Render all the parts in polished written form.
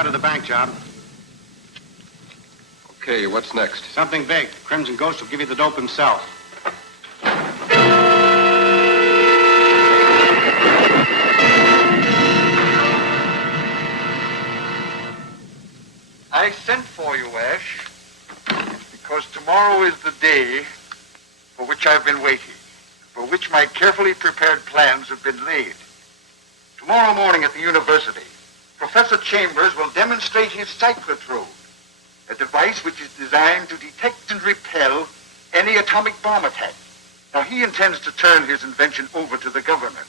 cut of the bank job. Okay, what's next? Something big. Crimson Ghost will give you the dope himself. I sent for you, Ash, because tomorrow is the day for which I've been waiting, for which my carefully prepared plans have been laid. Tomorrow morning at the university, Professor Chambers will demonstrate his Cyclotrode, a device which is designed to detect and repel any atomic bomb attack. Now, he intends to turn his invention over to the government,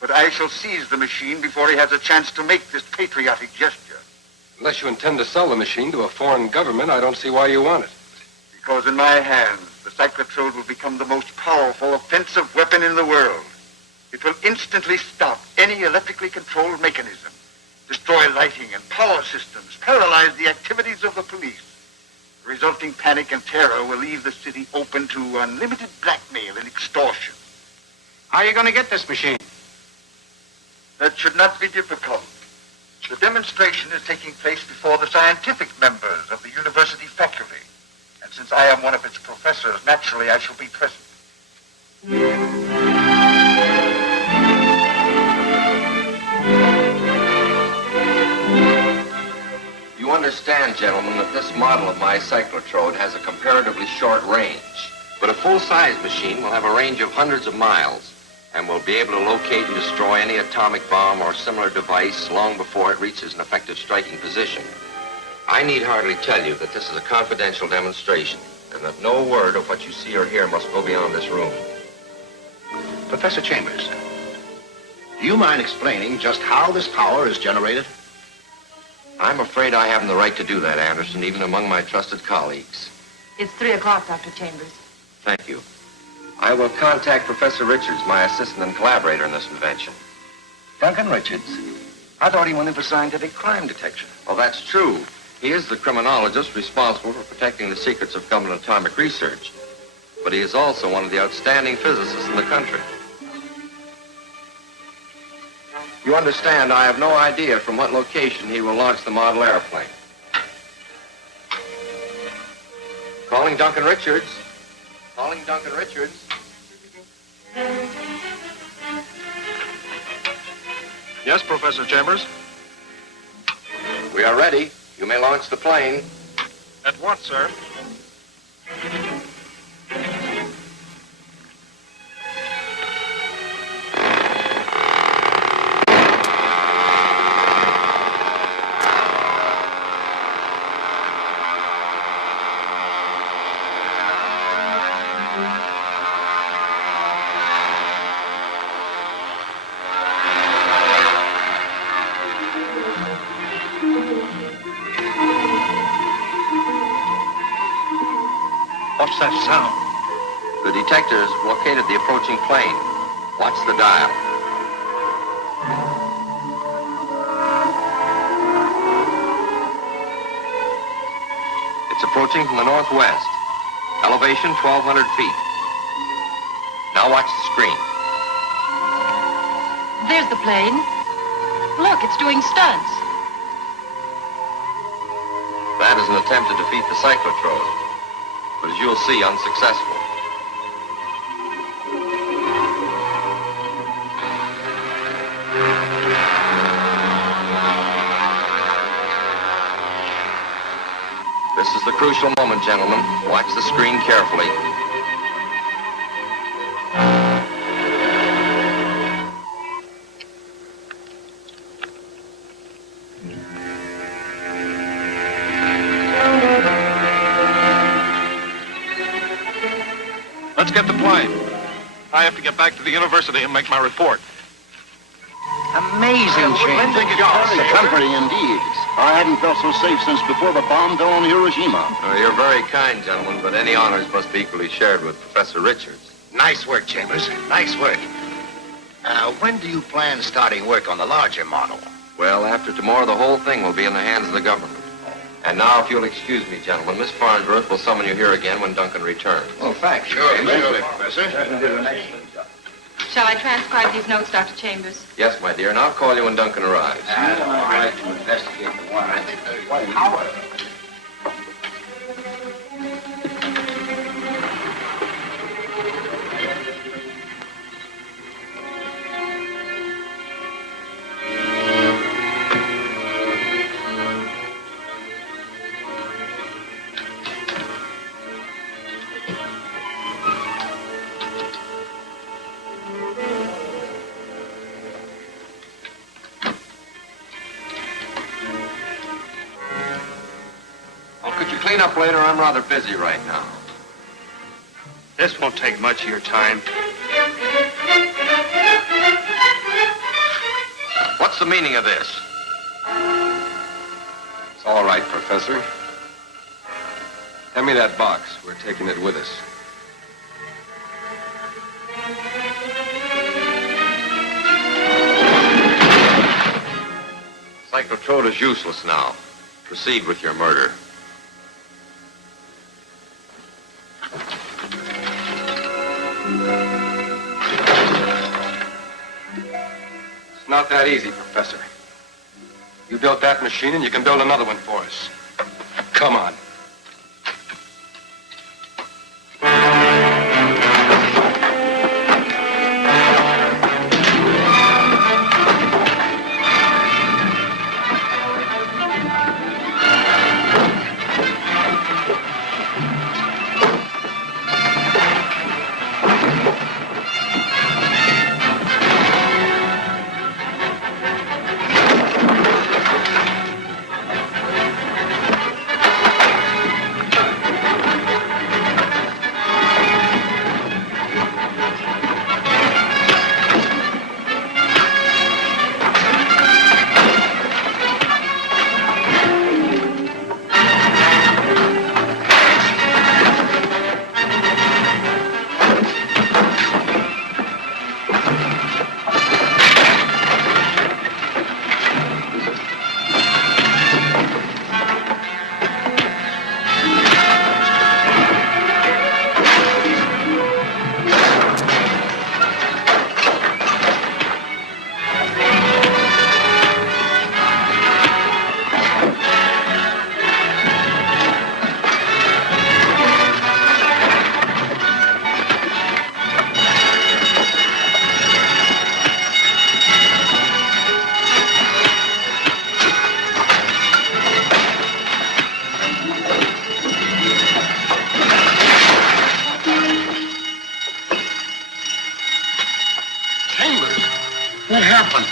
but I shall seize the machine before he has a chance to make this patriotic gesture. Unless you intend to sell the machine to a foreign government, I don't see why you want it. Because in my hands, the Cyclotrode will become the most powerful offensive weapon in the world. It will instantly stop any electrically controlled mechanism, destroy lighting and power systems, paralyze the activities of the police. The resulting panic and terror will leave the city open to unlimited blackmail and extortion. How are you going to get this machine? That should not be difficult. The demonstration is taking place before the scientific members of the university faculty. And since I am one of its professors, naturally I shall be present. You understand, gentlemen, that this model of my Cyclotrode has a comparatively short range. But a full-size machine will have a range of hundreds of miles and will be able to locate and destroy any atomic bomb or similar device long before it reaches an effective striking position. I need hardly tell you that this is a confidential demonstration and that no word of what you see or hear must go beyond this room. Professor Chambers, do you mind explaining just how this power is generated? I'm afraid I haven't the right to do that, Anderson, even among my trusted colleagues. It's 3 o'clock, Dr. Chambers. Thank you. I will contact Professor Richards, my assistant and collaborator in this invention. Duncan Richards? I thought he went in for scientific crime detection. Oh, that's true. He is the criminologist responsible for protecting the secrets of government atomic research. But he is also one of the outstanding physicists in the country. You understand, I have no idea from what location he will launch the model airplane. Calling Duncan Richards. Calling Duncan Richards. Yes, Professor Chambers? We are ready. You may launch the plane. At what, sir? What's that sound? The detectors located the approaching plane. Watch the dial. It's approaching from the northwest. Elevation 1,200 feet. Now watch the screen. There's the plane. Look, it's doing stunts. That is an attempt to defeat the Cyclotrode, but as you'll see, unsuccessful. This is the crucial moment, gentlemen. Watch the screen carefully. Let's get the plane. I have to get back to the university and make my report. Amazing change. Comforting indeed. I hadn't felt so safe since before the bomb fell on Hiroshima. You're very kind, gentlemen, but any honors must be equally shared with Professor Richards. Nice work, Chambers. Nice work. When do you plan starting work on the larger model? Well, after tomorrow, the whole thing will be in the hands of the government. And now, if you'll excuse me, gentlemen, Miss Farnsworth will summon you here again when Duncan returns. Oh, thanks. Sure, Professor. Shall I transcribe these notes, Dr. Chambers? Yes, my dear, and I'll call you when Duncan arrives. I don't like to investigate the wire. I think there's power. Clean up later. I'm rather busy right now. This won't take much of your time. What's the meaning of this? It's all right, Professor. Hand me that box. We're taking it with us. Cyclotrode is useless now. Proceed with your murder. It's not that easy, Professor. You built that machine, and you can build another one for us. Come on. What happened?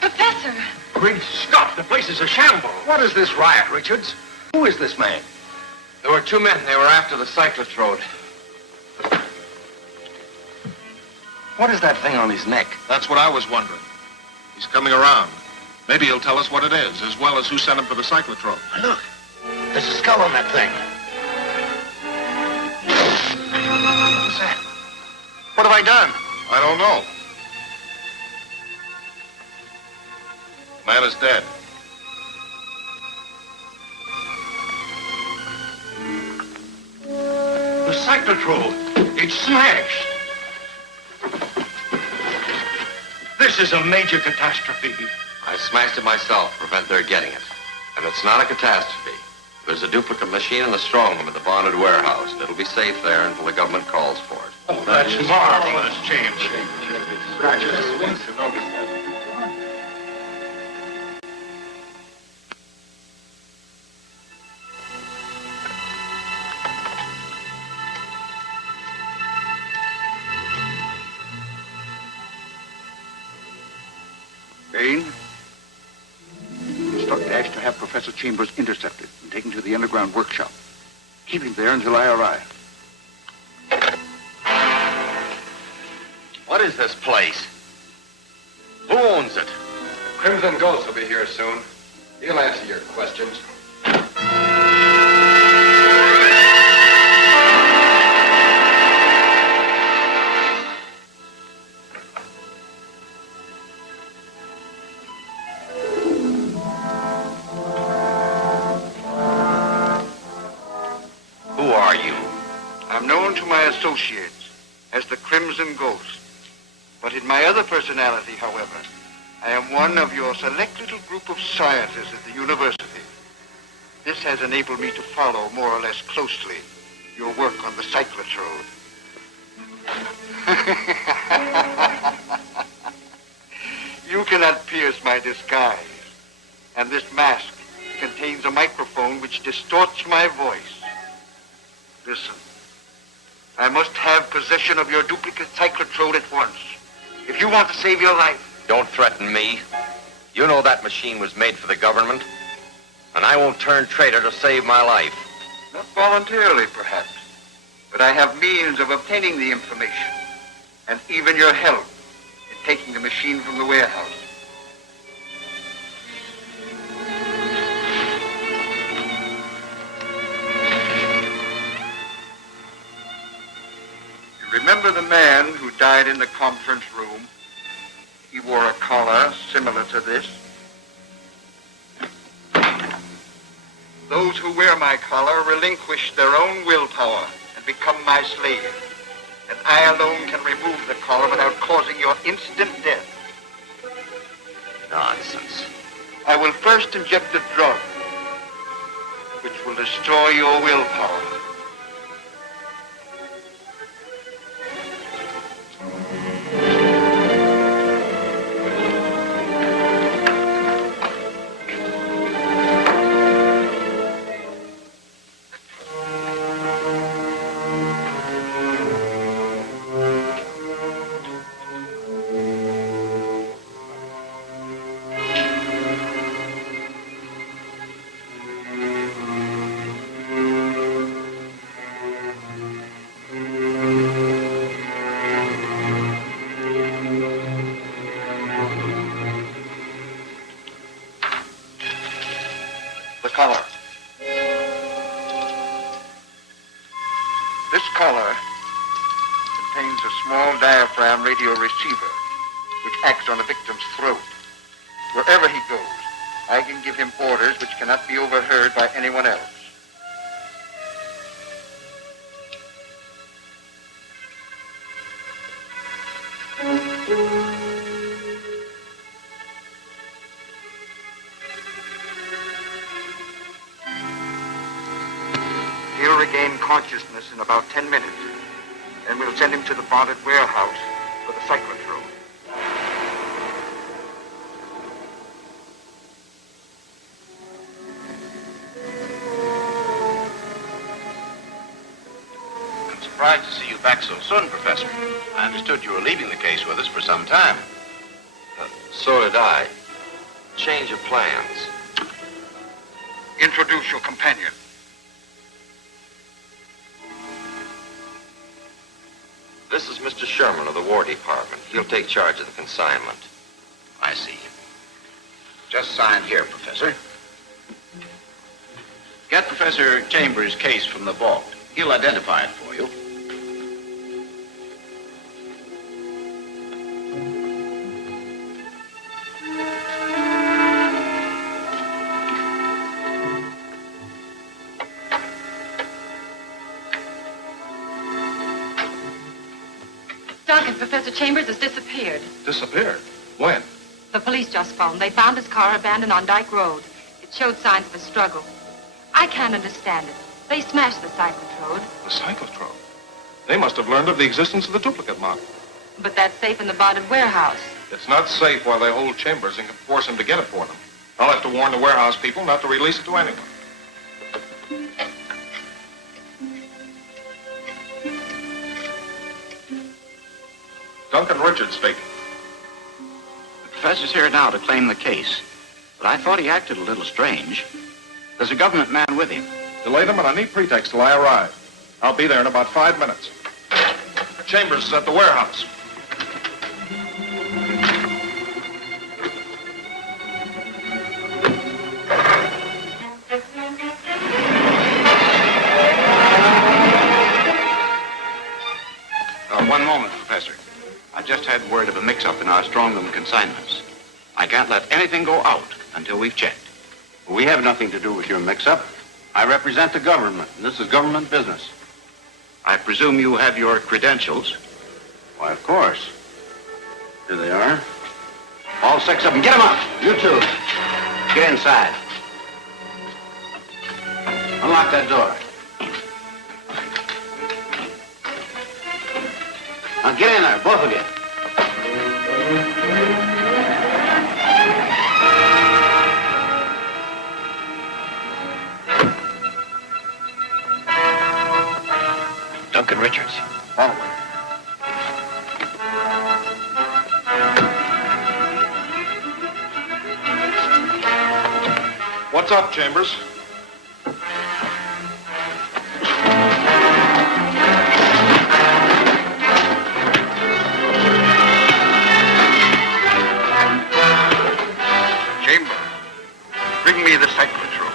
Professor! Great Scott, the place is a shambles. What is this riot, Richards? Who is this man? There were two men. They were after the Cyclotrode. What is that thing on his neck? That's what I was wondering. He's coming around. Maybe he'll tell us what it is, as well as who sent him for the Cyclotrode. Look, there's a skull on that thing. What's that? What have I done? I don't know. Man is dead. The Cyclotrode. It's smashed. This is a major catastrophe. I smashed it myself to prevent their getting it. And it's not a catastrophe. There's a duplicate machine in the strong room at the bonded warehouse. It'll be safe there until the government calls for it. Oh, that's marvelous, James. Congratulations. Bain, instruct Ash to have Professor Chambers intercepted and taken to the underground workshop. Keep him there until I arrive. What is this place? Who owns it? Crimson Ghost will be here soon. He'll answer your questions. I'm known to my associates as the Crimson Ghost. But in my other personality, however, I am one of your select little group of scientists at the university. This has enabled me to follow more or less closely your work on the cyclotrode. You cannot pierce my disguise, and this mask contains a microphone which distorts my voice. Listen, I must have possession of your duplicate cyclotrode at once, if you want to save your life. Don't threaten me. You know that machine was made for the government, and I won't turn traitor to save my life. Not voluntarily, perhaps, but I have means of obtaining the information, and even your help in taking the machine from the warehouse. You remember the man who died in the conference room? He wore a collar similar to this. Those who wear my collar relinquish their own willpower and become my slave. And I alone can remove the collar without causing your instant death. Nonsense. I will first inject a drug which will destroy your willpower. Collar. This collar contains a small diaphragm radio receiver which acts on the victim's throat. Wherever he goes, I can give him orders which cannot be overheard by anyone else. He'll regain consciousness in about 10 minutes. Then we'll send him to the bonded warehouse for the cyclotrode. I'm surprised to see you back so soon, Professor. I understood you were leaving the case with us for some time. So did I. Change of plans. Introduce your companion. This is Mr. Sherman of the War Department. He'll take charge of the consignment. I see. Just sign here, Professor. Get Professor Chambers' case from the vault. He'll identify it for you. Duncan, Professor Chambers has disappeared. Disappeared? When? The police just phoned. They found his car abandoned on Dyke Road. It showed signs of a struggle. I can't understand it. They smashed the cyclotrode. The cyclotrode? They must have learned of the existence of the duplicate model. But that's safe in the bonded warehouse. It's not safe while they hold Chambers and can force him to get it for them. I'll have to warn the warehouse people not to release it to anyone. Duncan Richards speaking. The professor's here now to claim the case, but I thought he acted a little strange. There's a government man with him. Delay them on any pretext till I arrive. I'll be there in about 5 minutes. Chambers is at the warehouse. One moment, Professor. I just had word of a mix-up in our strongroom consignments. I can't let anything go out until we've checked. We have nothing to do with your mix-up. I represent the government, and this is government business. I presume you have your credentials? Why, of course. Here they are. All 6 of them. Get them up. You two. Get inside. Unlock that door. Now get in there, both of you. Duncan Richards. Follow me. What's up, Chambers? Chamber, bring me the cyclotrode.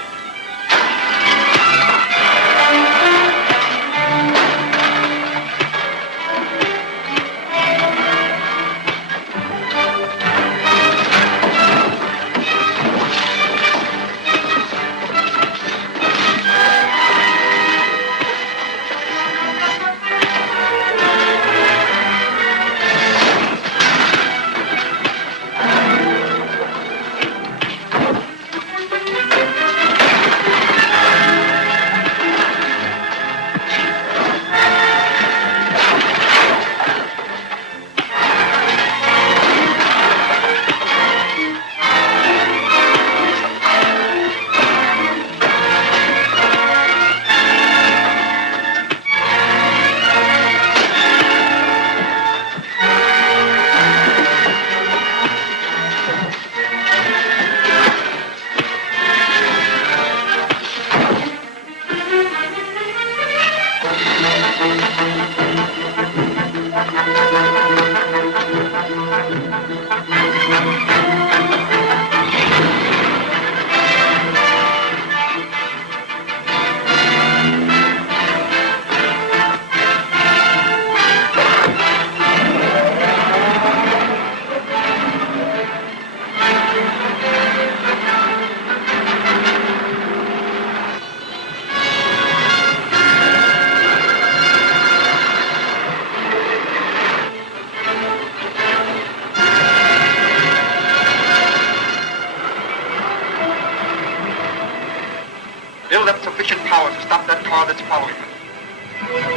Build up sufficient power to stop that car that's following us.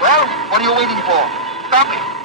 Well, what are you waiting for? Stop it.